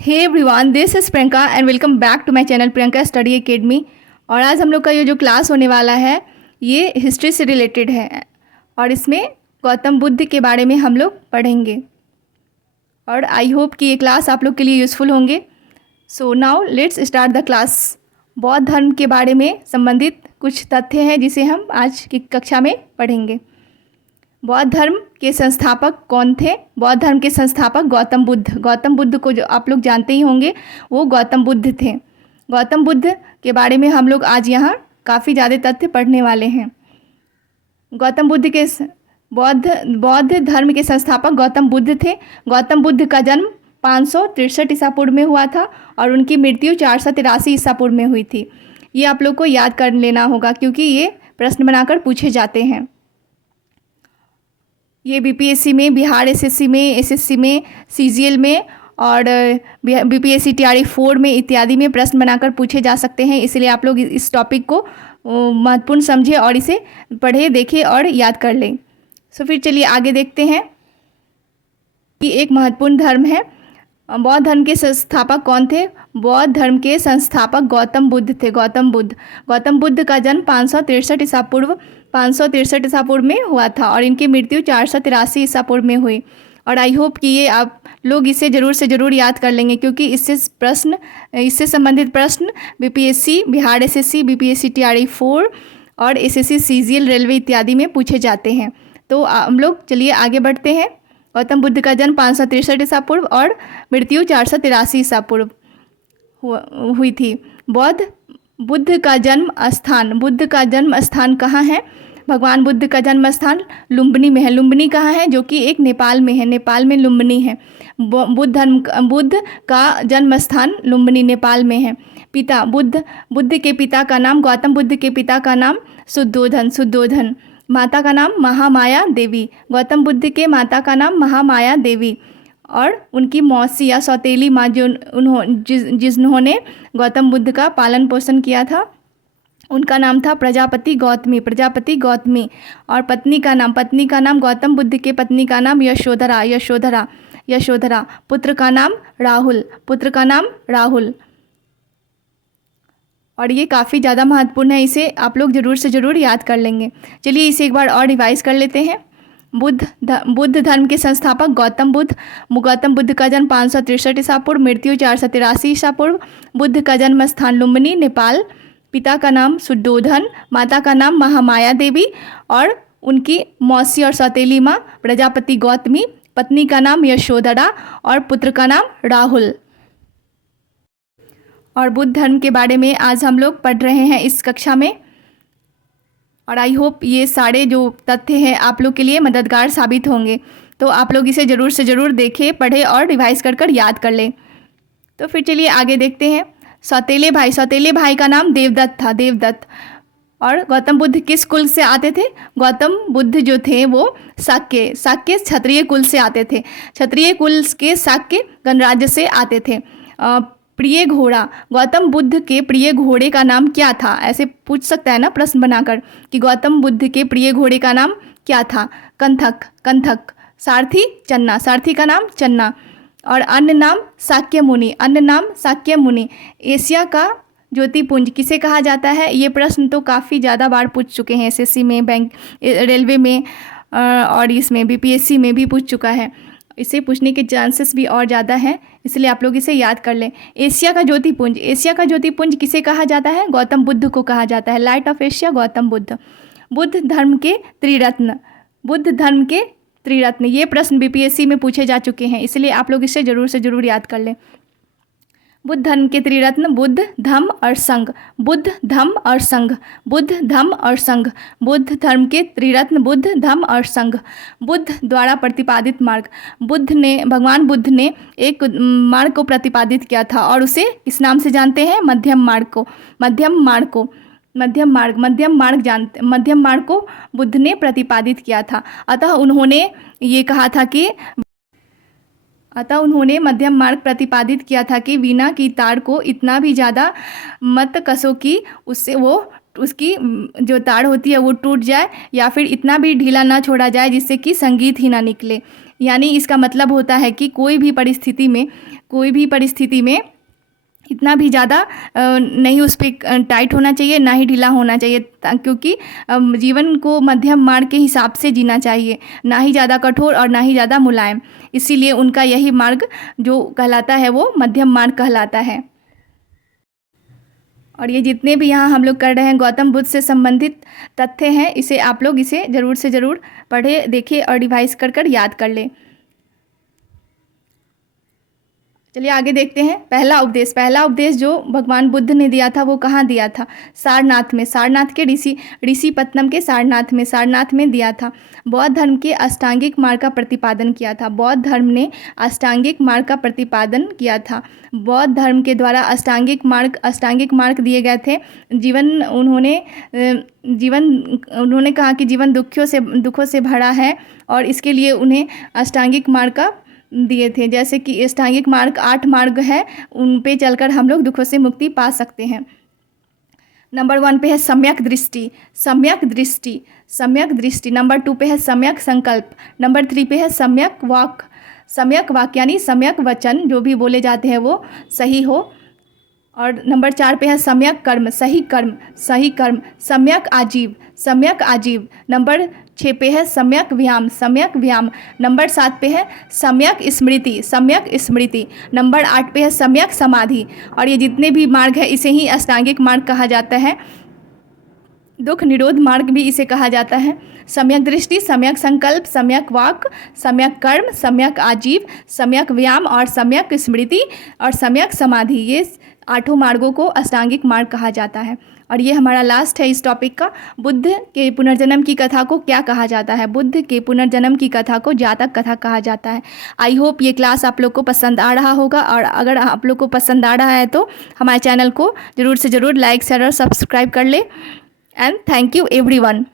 Hey everyone, this is Priyanka and welcome back to my channel Priyanka study academy. और आज हम लोग का ये जो क्लास होने वाला है ये हिस्ट्री से रिलेटेड है और इसमें गौतम बुद्ध के बारे में हम लोग पढ़ेंगे और आई होप कि ये क्लास आप लोग के लिए यूज़फुल होंगे। So now let's start the class. बौद्ध धर्म के बारे में संबंधित कुछ तथ्य हैं जिसे हम आज की कक्षा में पढ़ेंगे। बौद्ध धर्म के संस्थापक कौन थे? बौद्ध धर्म के संस्थापक गौतम बुद्ध। गौतम बुद्ध को जो आप लोग जानते ही होंगे वो गौतम बुद्ध थे। गौतम बुद्ध के बारे में हम लोग आज यहाँ काफ़ी ज़्यादा तथ्य पढ़ने वाले हैं। गौतम बुद्ध के बौद्ध धर्म के संस्थापक गौतम बुद्ध थे। गौतम बुद्ध का जन्म 563 ईसा पूर्व में हुआ था और उनकी मृत्यु 483 ईसा पूर्व में हुई थी। ये आप लोग को याद कर लेना होगा क्योंकि ये प्रश्न बनाकर पूछे जाते हैं। ये बीपीएससी में, बिहार एसएससी में, एसएससी में, सीजीएल में और बीपीएससी टीआरई 4 में इत्यादि में प्रश्न बनाकर पूछे जा सकते हैं। इसलिए आप लोग इस टॉपिक को महत्वपूर्ण समझें और इसे पढ़ें, देखें और याद कर लें। सो फिर चलिए आगे देखते हैं कि एक महत्वपूर्ण धर्म है। बौद्ध धर्म के संस्थापक कौन थे? बौद्ध धर्म के संस्थापक गौतम बुद्ध थे। गौतम बुद्ध का जन्म 563 ईसा पूर्व में हुआ था और इनकी मृत्यु 483 ईसा पूर्व में हुई। और आई होप कि ये आप लोग इसे ज़रूर से ज़रूर याद कर लेंगे क्योंकि इससे संबंधित प्रश्न BPSC, Bihar SSC, BPSC TRE 4 और एसएससी सीजीएल, रेलवे इत्यादि में पूछे जाते हैं। तो हम लोग चलिए आगे बढ़ते हैं। गौतम बुद्ध का जन्म 563 ईसा पूर्व और मृत्यु 483 ईसा पूर्व हुई थी। बुद्ध का जन्म स्थान कहाँ है? भगवान बुद्ध का जन्म स्थान लुम्बिनी में है। लुम्बिनी कहाँ है? जो कि एक नेपाल में है। नेपाल में लुम्बिनी है। बुद्ध का जन्म स्थान लुम्बिनी नेपाल में है। पिता बुद्ध के पिता का नाम, गौतम बुद्ध के पिता का नाम शुद्धोधन। माता का नाम महामाया देवी। गौतम बुद्ध के माता का नाम महामाया देवी और उनकी मौसी या सौतेली माँ जिन्होंने गौतम बुद्ध का पालन पोषण किया था उनका नाम था प्रजापति गौतमी। और पत्नी का नाम गौतम बुद्ध के पत्नी का नाम यशोधरा। पुत्र का नाम राहुल। और ये काफ़ी ज़्यादा महत्वपूर्ण है, इसे आप लोग ज़रूर से ज़रूर याद कर लेंगे। चलिए इसे एक बार और रिवाइज कर लेते हैं। बुद्ध धर्म के संस्थापक गौतम बुद्ध का जन्म 563 ईसा पूर्व, मृत्यु 483 ईसा पूर्व। बुद्ध का जन्म स्थान लुम्बिनी नेपाल। पिता का नाम शुद्धोधन, माता का नाम महामाया देवी और उनकी मौसी और सौतेली माँ प्रजापति गौतमी। पत्नी का नाम यशोधरा और पुत्र का नाम राहुल। और बुद्ध धर्म के बारे में आज हम लोग पढ़ रहे हैं इस कक्षा में और आई होप ये सारे जो तथ्य हैं आप लोग के लिए मददगार साबित होंगे। तो आप लोग इसे ज़रूर से ज़रूर देखें, पढ़ें और रिवाइज कर याद कर लें। तो फिर चलिए आगे देखते हैं। सौतेले भाई का नाम देवदत्त। और गौतम बुद्ध किस कुल से आते थे? गौतम बुद्ध जो थे वो शाक्य क्षत्रिय कुल से आते थे। क्षत्रिय कुल के शाक्य गणराज्य से आते थे। प्रिय घोड़ा, गौतम बुद्ध के प्रिय घोड़े का नाम क्या था? ऐसे पूछ सकता है ना प्रश्न बनाकर कि गौतम बुद्ध के प्रिय घोड़े का नाम क्या था? कंथक। सारथी का नाम चन्ना। और अन्य नाम शाक्य मुनि। एशिया का ज्योतिपुंज किसे कहा जाता है? ये प्रश्न तो काफ़ी ज़्यादा बार पूछ चुके हैं एसएससी में, बैंक, रेलवे में और इसमें बीपीएससी में भी पूछ चुका है। इसे पूछने के चांसेस भी और ज़्यादा हैं, इसलिए आप लोग इसे याद कर लें। एशिया का ज्योतिपुंज किसे कहा जाता है? गौतम बुद्ध को कहा जाता है। Light of Asia Gautam Buddha. Buddha धर्म के त्रिरत्न ये प्रश्न बीपीएससी में पूछे जा चुके हैं, इसलिए आप लोग इसे ज़रूर से ज़रूर याद कर लें। बुद्ध धर्म के त्रिरत्न बुद्ध, धम्म और संघ। बुद्ध धर्म के त्रिरत्न बुद्ध, धम्म और संघ। बुद्ध द्वारा प्रतिपादित मार्ग। भगवान बुद्ध ने एक मार्ग को प्रतिपादित किया था और उसे किस नाम से जानते हैं? मध्यम मार्ग को बुद्ध ने प्रतिपादित किया था। अतः उन्होंने मध्यम मार्ग प्रतिपादित किया था कि वीणा की तार को इतना भी ज़्यादा मत कसो कि उसकी जो तार होती है वो टूट जाए या फिर इतना भी ढीला ना छोड़ा जाए जिससे कि संगीत ही ना निकले। यानी इसका मतलब होता है कि कोई भी परिस्थिति में इतना भी ज़्यादा नहीं उस पर टाइट होना चाहिए, ना ही ढीला होना चाहिए, क्योंकि जीवन को मध्यम मार्ग के हिसाब से जीना चाहिए, ना ही ज़्यादा कठोर और ना ही ज़्यादा मुलायम। इसीलिए उनका यही मार्ग जो कहलाता है वो मध्यम मार्ग कहलाता है। और ये जितने भी यहाँ हम लोग कर रहे हैं गौतम बुद्ध से संबंधित तथ्य हैं, इसे आप लोग इसे ज़रूर से ज़रूर पढ़े, देखें और रिवाइज कर याद कर लें। चलिए आगे देखते हैं। पहला उपदेश जो भगवान बुद्ध ने दिया था वो कहाँ दिया था? सारनाथ में, सारनाथ के ऋषिपत्तनम के सारनाथ में दिया था। बौद्ध धर्म के अष्टांगिक मार्ग का प्रतिपादन किया था। बौद्ध धर्म ने अष्टांगिक मार्ग का प्रतिपादन किया था। बौद्ध धर्म के द्वारा अष्टांगिक मार्ग दिए गए थे। उन्होंने कहा कि जीवन दुखों से भरा है और इसके लिए उन्हें अष्टांगिक मार्ग का दिए थे। जैसे कि अष्टांगिक मार्ग 8 मार्ग है, उन पे चलकर हम लोग दुखों से मुक्ति पा सकते हैं। नंबर 1 पे है सम्यक दृष्टि। नंबर 2 पे है सम्यक संकल्प। नंबर 3 पे है सम्यक वाक यानी सम्यक वचन, जो भी बोले जाते हैं वो सही हो। और नंबर 4 पे है सम्यक कर्म, सही कर्म। सम्यक आजीव। नंबर 6 पे है सम्यक व्यायाम। नंबर 7 पे है सम्यक स्मृति। नंबर 8 पे है सम्यक समाधि। और ये जितने भी मार्ग है इसे ही अष्टांगिक मार्ग कहा जाता है। दुख निरोध मार्ग भी इसे कहा जाता है। सम्यक दृष्टि, सम्यक संकल्प, सम्यक वाक, सम्यक कर्म, सम्यक आजीव, सम्यक व्यायाम और सम्यक स्मृति और सम्यक समाधि, ये 8 मार्गों को अष्टांगिक मार्ग कहा जाता है। और ये हमारा लास्ट है इस टॉपिक का। बुद्ध के पुनर्जन्म की कथा को क्या कहा जाता है? बुद्ध के पुनर्जन्म की कथा को जातक कथा कहा जाता है। आई होप ये क्लास आप लोग को पसंद आ रहा होगा, और अगर आप लोग को पसंद आ रहा है तो हमारे चैनल को ज़रूर से ज़रूर लाइक शेयर और सब्सक्राइब कर ले। And thank you everyone.